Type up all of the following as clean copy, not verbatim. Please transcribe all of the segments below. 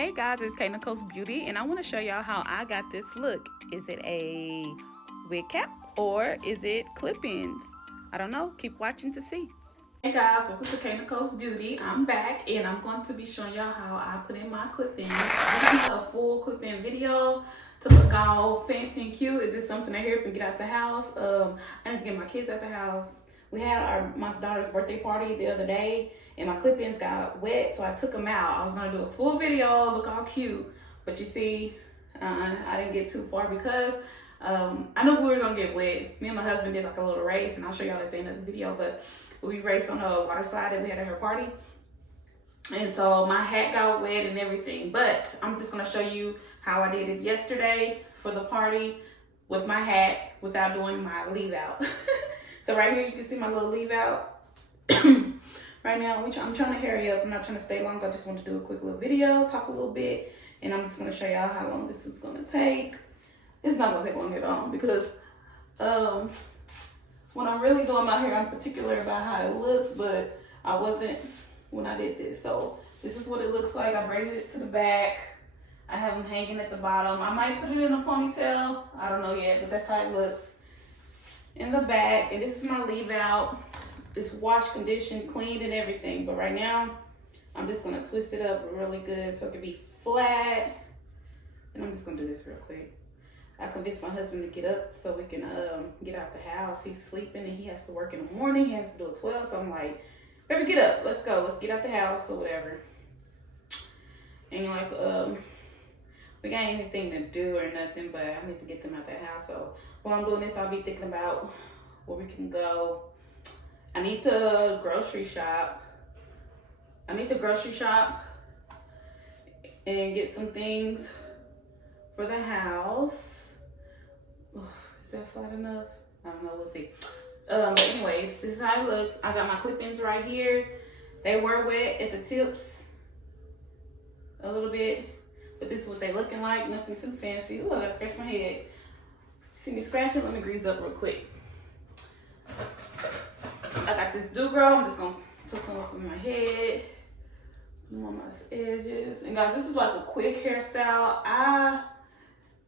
Hey guys, it's Nicole's Beauty, and I want to show y'all how I got this look. Is it a wig cap or is it clip-ins? I don't know. Keep watching to see. Hey guys, welcome to Nicole's Beauty. I'm back and I'm going to be showing y'all how I put in my clip-ins. I did a full clip-in video to look all fancy and cute. Is this something I hear and get out the house? I need to get my kids out the house. We had my daughter's birthday party the other day and my clip-ins got wet, so I took them out. I was gonna do a full video, look all cute, but you see, I didn't get too far because I knew we were gonna get wet. Me and my husband did like a little race, and I'll show y'all at the end of the video, but we raced on a water slide that we had at her party. And so my hat got wet and everything, but I'm just gonna show you how I did it yesterday for the party with my hat without doing my leave out. So right here, you can see my little leave out. Right now, I'm trying to hurry up. I'm not trying to stay long. I just want to do a quick little video, talk a little bit, and I'm just going to show y'all how long this is going to take. It's not going to take long at all because when I'm really doing my hair, I'm particular about how it looks, but I wasn't when I did this. So this is what it looks like. I braided it to the back. I have them hanging at the bottom. I might put it in a ponytail. I don't know yet, but that's how it looks in the back. And this is my leave out. It's washed, conditioned, cleaned, and everything. But right now, I'm just gonna twist it up really good so it can be flat. And I'm just gonna do this real quick. I convinced my husband to get up so we can get out the house. He's sleeping and he has to work in the morning. He has to do it 12. So I'm like, baby, get up. Let's go. Let's get out the house or whatever. And you're like, we got anything to do or nothing, but I need to get them out the house. So while I'm doing this, I'll be thinking about where we can go. I need to grocery shop. And get some things for the house. Is that flat enough? I don't know, we'll see. But anyways, this is how it looks. I got my clip-ins right here. They were wet at the tips a little bit, but this is what they looking like. Nothing too fancy. Ooh, I gotta scratch my head. See me scratching? Let me grease up real quick. I got this do-girl. I'm just gonna put some up in my head, on my edges. And guys, this is like a quick hairstyle. I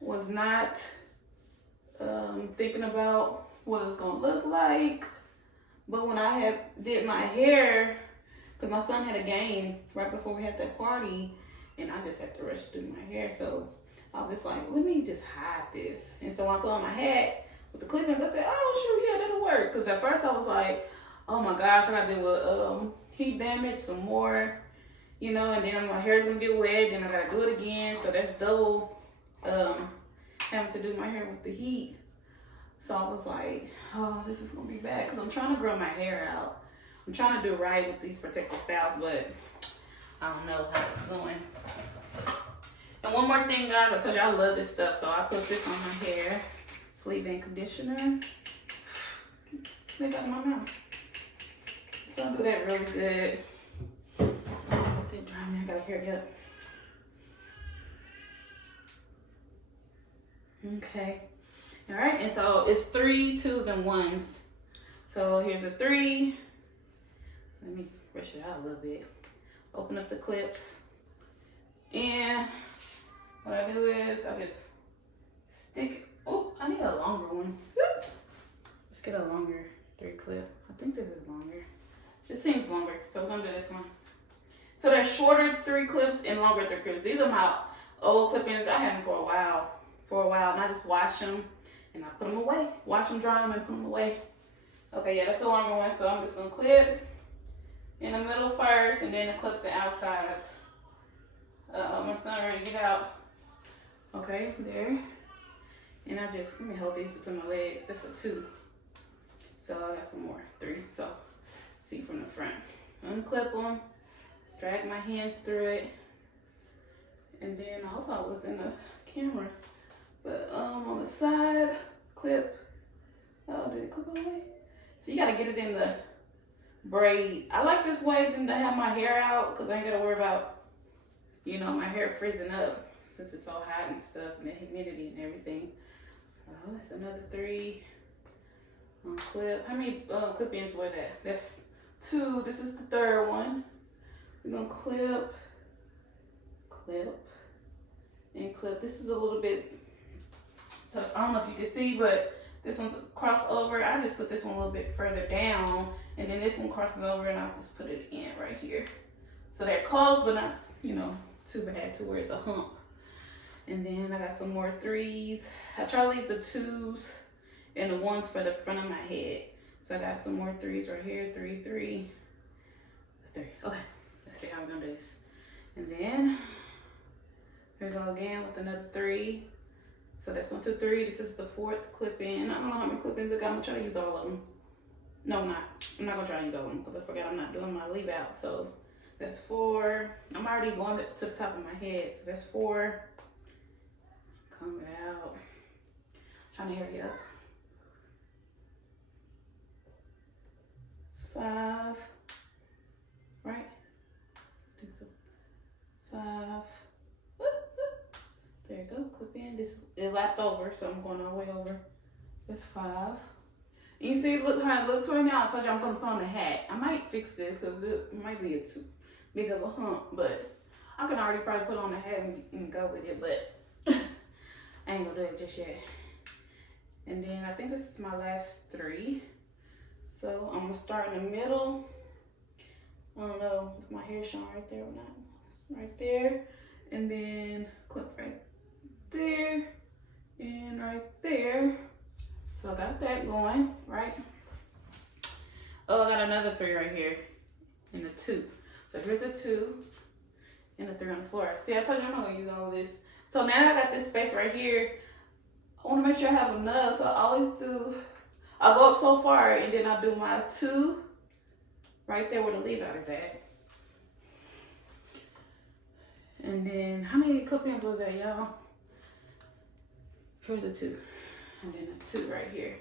was not thinking about what it was gonna look like, but when I did my hair, because my son had a game right before we had that party, and I just had to rush to do my hair, so I was like, let me just hide this. And so when I put on my hat with the clip-ins, I said, oh sure, yeah, that'll work. Because at first I was like, oh my gosh, I gotta deal with heat damage some more, you know, and then my hair's gonna get wet, then I gotta do it again. So that's double having to do my hair with the heat. So I was like, oh, this is gonna be bad, because I'm trying to grow my hair out. I'm trying to do right with these protective styles, but I don't know how it's going. And one more thing, guys, I told you I love this stuff, so I put this on my hair. Leave-in conditioner. They got in my mouth. So I'll do that really good. They dry me. I gotta hurry up. Okay. All right. And so it's 3 2s and 1s. So here's a 3. Let me brush it out a little bit. Open up the clips. And what I do is I just stick it. Oh, I need a longer one. Let's get a longer 3 clip. I think this is longer. This seems longer, so we're gonna do this one. So there's shorter 3 clips and longer 3 clips. These are my old clip-ins. I had them for a while, and I just wash them and I put them away. Wash them, dry them, and put them away. Okay, yeah, that's the longer one. So I'm just gonna clip in the middle first, and then clip the outsides. My son ready to get out. Okay, there. And I just, let me hold these between my legs. That's a 2. So I got some more, 3. So see from the front. Unclip them, drag my hands through it. And then I hope I was in the camera. But on the side, clip. Oh, did it clip all the way? So you gotta get it in the braid. I like this way than to have my hair out, because I ain't gotta worry about, you know, my hair freezing up since it's so hot and stuff, and the humidity and everything. So that's another 3 on clip. How many clip-ins were that? That's 2. This is the 3rd one. We're gonna clip clip and clip. This is a little bit tough. I don't know if you can see, but this one's crossover. I just put this one a little bit further down, and then this one crosses over, and I'll just put it in right here. So they're close, but not, you know, too bad to where it's a hump. And then I got some more 3s. I try to leave the 2s and the 1s for the front of my head. So I got some more 3s right here. 3, 3, 3. Okay, let's see how we're gonna do this. And then here we go again with another 3. So that's 1, 2, 3. This is the 4th clip in. I don't know how many clip ins I got. I'm gonna try to use all of them. No, I'm not. I'm not gonna try to use all of them because I forgot I'm not doing my leave out. So that's 4. I'm already going to the top of my head. So that's 4. Comb it out. Trying to hurry up. It's 5. Right? I think so. 5. There you go. Clip in. This it lapped over, so I'm going all the way over. That's 5. And you see, look how it looks right now. I told you I'm gonna put on the hat. I might fix this because it might be too big of a hump, but I can already probably put on the hat and go with it, but I ain't gonna do it just yet. And then I think this is my last 3. So I'm gonna start in the middle. I don't know if my hair's showing right there or not. It's right there. And then clip right there and right there. So I got that going, right? Oh, I got another 3 right here and a 2. So here's a 2 and a 3 on the floor. See, I told you I'm not gonna use all of this. So now that I got this space right here, I want to make sure I have enough. So I always I'll go up so far and then I'll do my 2 right there where the leave out is at. And then how many clip-ins was that, y'all? Here's a 2 and then a 2 right here.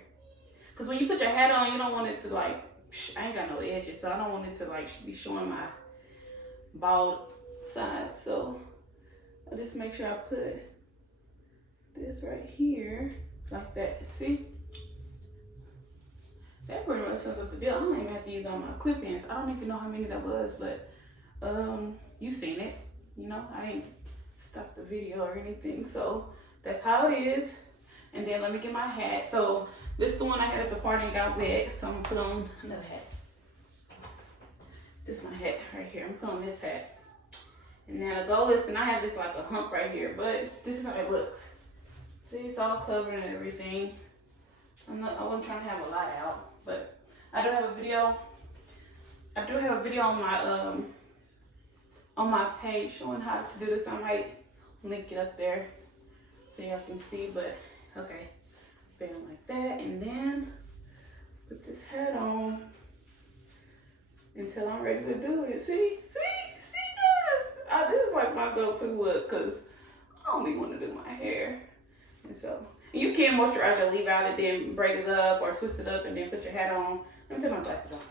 Because when you put your hat on, you don't want it to like, I ain't got no edges, so I don't want it to like be showing my bald side. So I'll just make sure I put this right here like that. See? That pretty much sums up the deal. I don't even have to use all my clip-ins. I don't even know how many that was, but you seen it. You know, I didn't stop the video or anything. So that's how it is. And then let me get my hat. So this is the one I had at the party and got wet. So I'm gonna put on another hat. This is my hat right here. I'm putting on this hat. And now the goal is, and I have this like a hump right here, but this is how it looks. See, it's all covered and everything. I wasn't trying to have a lot out, but I do have a video. I do have a video on my page showing how to do this. I might link it up there so y'all can see, but okay. Bam, like that, and then put this hat on until I'm ready to do it. See guys, this is like my go-to look because I don't even want to do my hair. And so you can moisturize your leave out and then braid it up or twist it up and then put your hat on. Let me take my glasses off.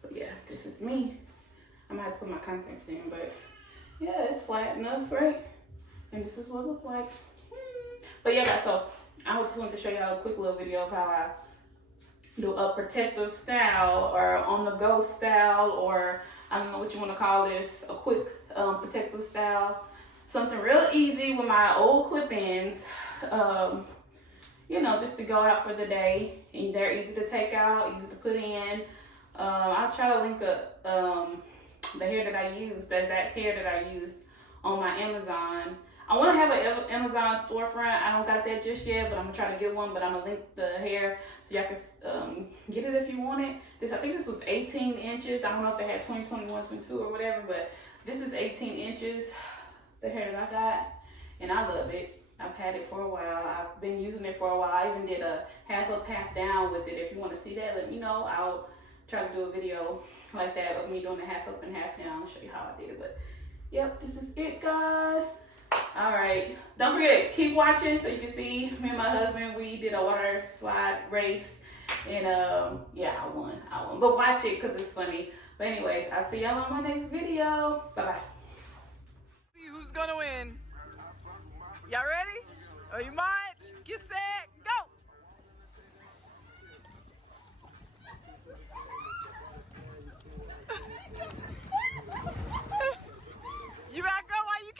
But yeah, this is me. I'm gonna have to put my contacts in, but yeah, it's flat enough, right? And this is what it looks like. But yeah, guys, so I just wanted to show y'all a quick little video of how I do a protective style or on the go style, or I don't know what you want to call this, a quick protective style. Something real easy with my old clip-ins, you know, just to go out for the day. And they're easy to take out, easy to put in. I'll try to link the hair that I used, the exact hair that I used on my Amazon. I want to have an Amazon storefront. I don't got that just yet, but I'm gonna try to get one. But I'm gonna link the hair so y'all can get it if you want it. I think this was 18 inches. I don't know if they had 20, 21, 22 or whatever, but this is 18 inches, the hair that I got, and I love it. I've had it for a while. I've been using it for a while. I even did a half up, half down with it. If you want to see that, let me know. I'll try to do a video like that of me doing the half up and half down. I'll show you how I did it. But yep, this is it, guys. All right, don't forget, keep watching so you can see me and my husband. We did a water slide race, and yeah, I won. But watch it because it's funny. But anyways, I'll see y'all on my next video. Bye bye. See who's gonna win. Y'all ready? Are you march? Get set, go! You better go while you